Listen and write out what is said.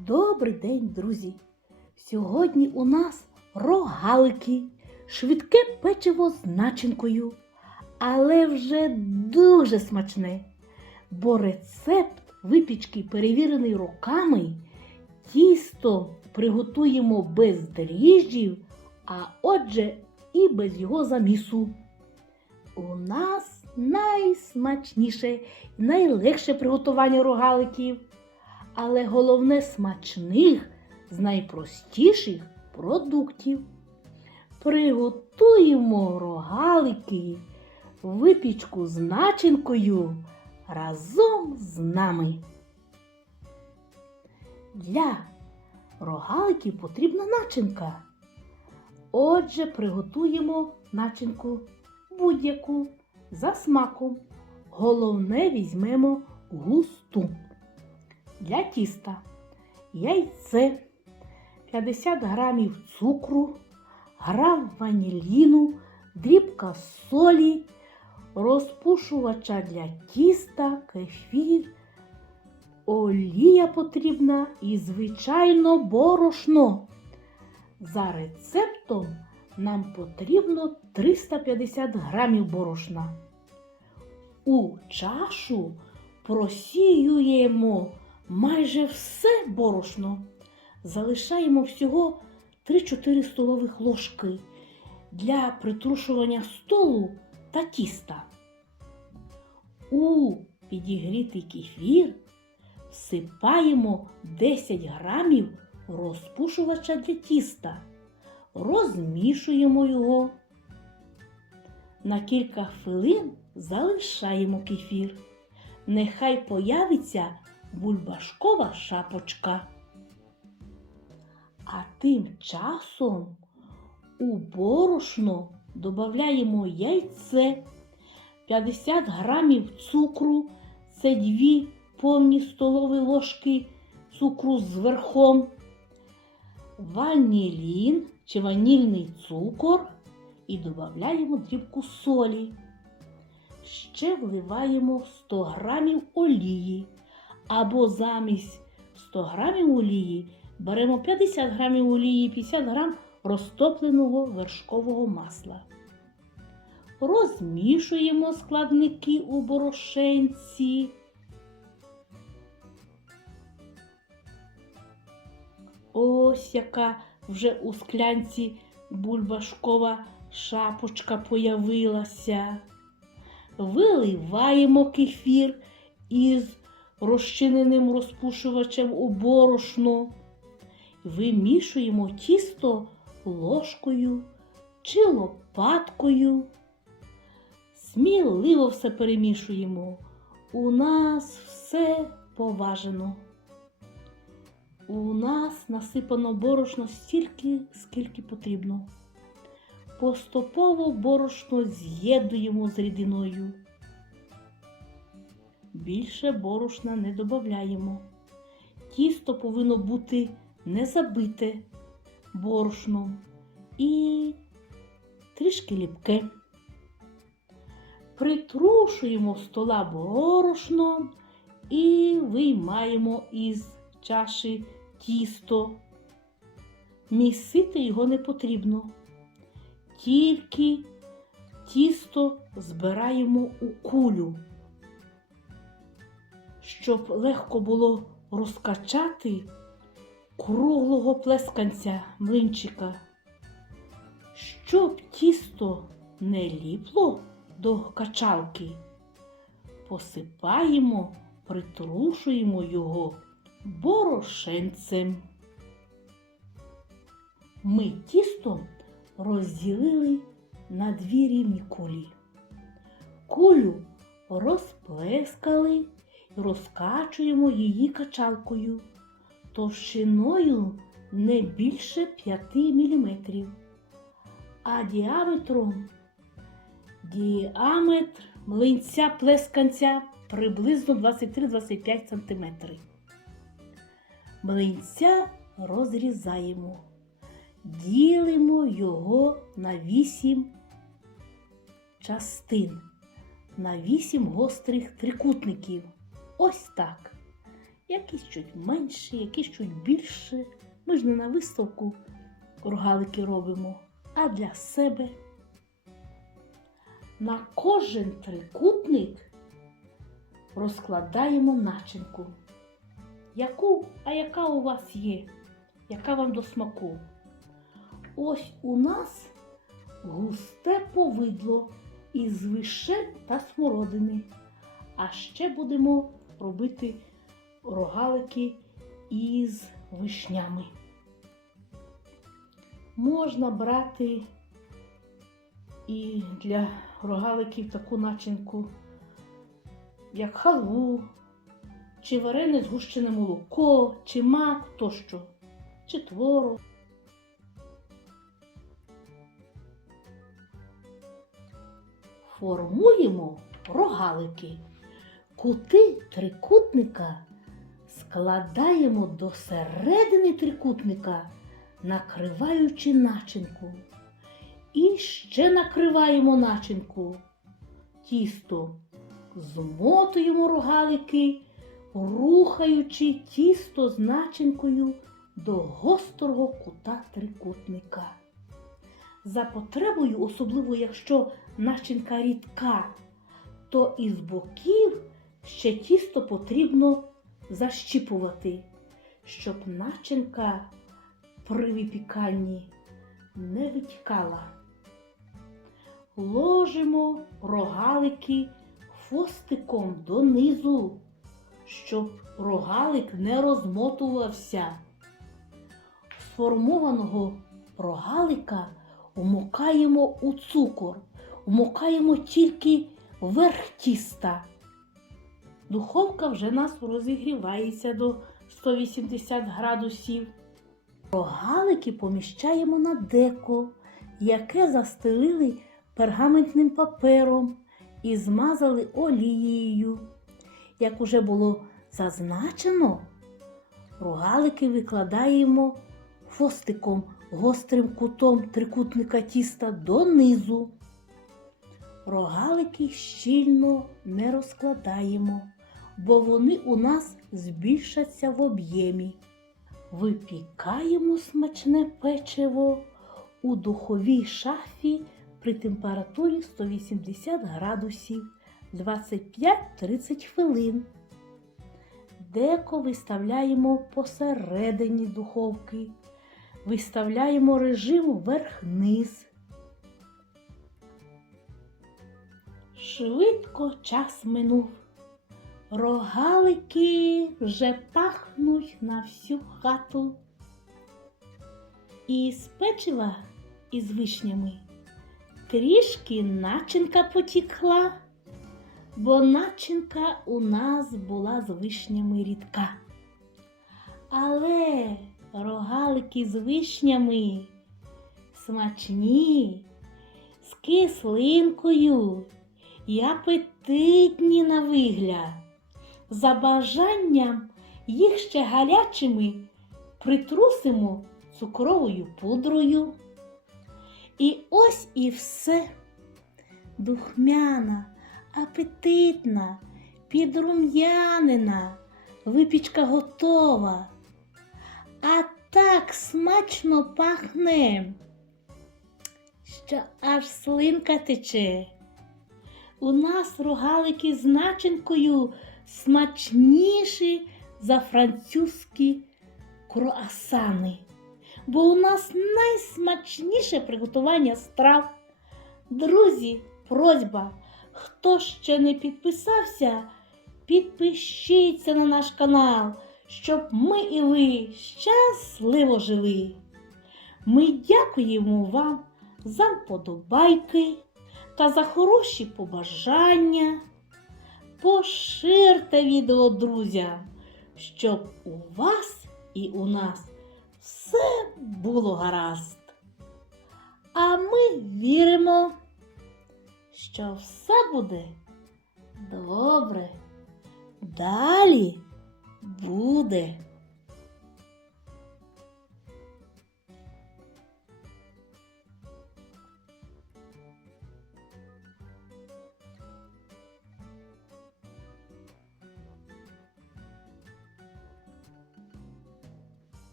Добрий день, друзі! Сьогодні у нас рогалики, швидке печиво з начинкою, але вже дуже смачне, бо рецепт випічки перевірений роками, тісто приготуємо без дріжджів, а отже і без його замісу. У нас найсмачніше і найлегше приготування рогаликів але головне смачних з найпростіших продуктів. Приготуємо рогалики, випічку з начинкою разом з нами. Для рогаликів потрібна начинка. Отже, приготуємо начинку будь-яку за смаком. Головне візьмемо густу для тіста, яйце, 50 грамів цукру, грам ваніліну, дрібка солі, розпушувача для тіста, кефір, олія потрібна і, звичайно, борошно. За рецептом нам потрібно 350 грамів борошна. У чашу просіюємо майже все борошно. Залишаємо всього 3-4 столових ложки для притрушування столу та тіста. У підігрітий кефір всипаємо 10 грамів розпушувача для тіста, розмішуємо його. На кілька хвилин залишаємо кефір. Нехай появиться бульбашкова шапочка. А тим часом у борошно додаємо яйце, 50 грамів цукру, це 2 повні столові ложки цукру з верхом, ванілін чи ванільний цукор і додаємо дрібку солі. Ще вливаємо 100 грамів олії або замість 100 грамів олії беремо 50 грамів олії, 50 грам розтопленого вершкового масла. Розмішуємо складники у борошенці. Ось яка вже у склянці бульбашкова шапочка появилася. Виливаємо кефір із розчиненим розпушувачем у борошно. Вимішуємо тісто ложкою чи лопаткою. Сміливо все перемішуємо. У нас все поважено. У нас насипано борошно стільки, скільки потрібно. Поступово борошно з'єднуємо з рідиною. Більше борошна не додаємо. Тісто повинно бути не забите борошном і трішки ліпке. Притрушуємо стола борошном і виймаємо із чаші тісто. Місити його не потрібно. Тільки тісто збираємо у кулю щоб легко було розкачати круглого плесканця млинчика, щоб тісто не ліпло до качалки, посипаємо, притрушуємо його борошенцем. Ми тісто розділили на дві рівні кулі. Кулю розплескали розкачуємо її качалкою товщиною не більше 5 мм, а діаметром діаметр млинця плесканця приблизно 23-25 см. Млинця розрізаємо, ділимо його на 8 частин, на 8 гострих трикутників. Ось так. Якісь чуть менше, якісь чуть більше. Ми ж не на виставку рогалики робимо, а для себе. На кожен трикутник розкладаємо начинку. Яку, а яка у вас є? Яка вам до смаку? Ось у нас густе повидло із вишень та смородини. А ще будемо робити рогалики із вишнями. Можна брати і для рогаликів таку начинку, як халву, чи варене згущене молоко, чи мак тощо, чи творог. Формуємо рогалики. Кути трикутника складаємо до середини трикутника, накриваючи начинку. І ще накриваємо начинку. Тісто змотуємо рогалики, рухаючи тісто з начинкою до гострого кута трикутника. За потребою, особливо якщо начинка рідка, то із боків ще тісто потрібно защіпувати, щоб начинка при випіканні не витікала. Ложимо рогалики фостиком донизу, щоб рогалик не розмотувався. Сформованого рогалика вмокаємо у цукор, вмокаємо тільки верх тіста. Духовка вже нас розігрівається до 180 градусів. Рогалики поміщаємо на деко, яке застелили пергаментним папером і змазали олією. Як уже було зазначено, рогалики викладаємо фостиком гострим кутом трикутника тіста донизу. Рогалики щільно не розкладаємо, бо вони у нас збільшаться в об'ємі. Випікаємо смачне печиво у духовій шафі при температурі 180 градусів 25-30 хвилин. Деко виставляємо посередині духовки. Виставляємо режим вверх-низ. Швидко час минув. Рогалики вже пахнуть на всю хату. І з печива із вишнями трішки начинка потікла, бо начинка у нас була з вишнями рідка. Але рогалики з вишнями смачні, з кислинкою і апетитні на вигляд. За бажанням їх ще гарячими притрусимо цукровою пудрою. І ось і все. Духмяна, апетитна, підрум'янина, випічка готова. А так смачно пахне, що аж слинка тече. У нас рогалики з начинкою смачніші за французькі круасани. Бо у нас найсмачніше приготування страв. Друзі, просьба, хто ще не підписався, підпишіться на наш канал, щоб ми і ви щасливо жили. Ми дякуємо вам за вподобайки та за хороші побажання. Поширте відео друзям, щоб у вас і у нас все було гаразд. А ми віримо, що все буде добре. Далі буде.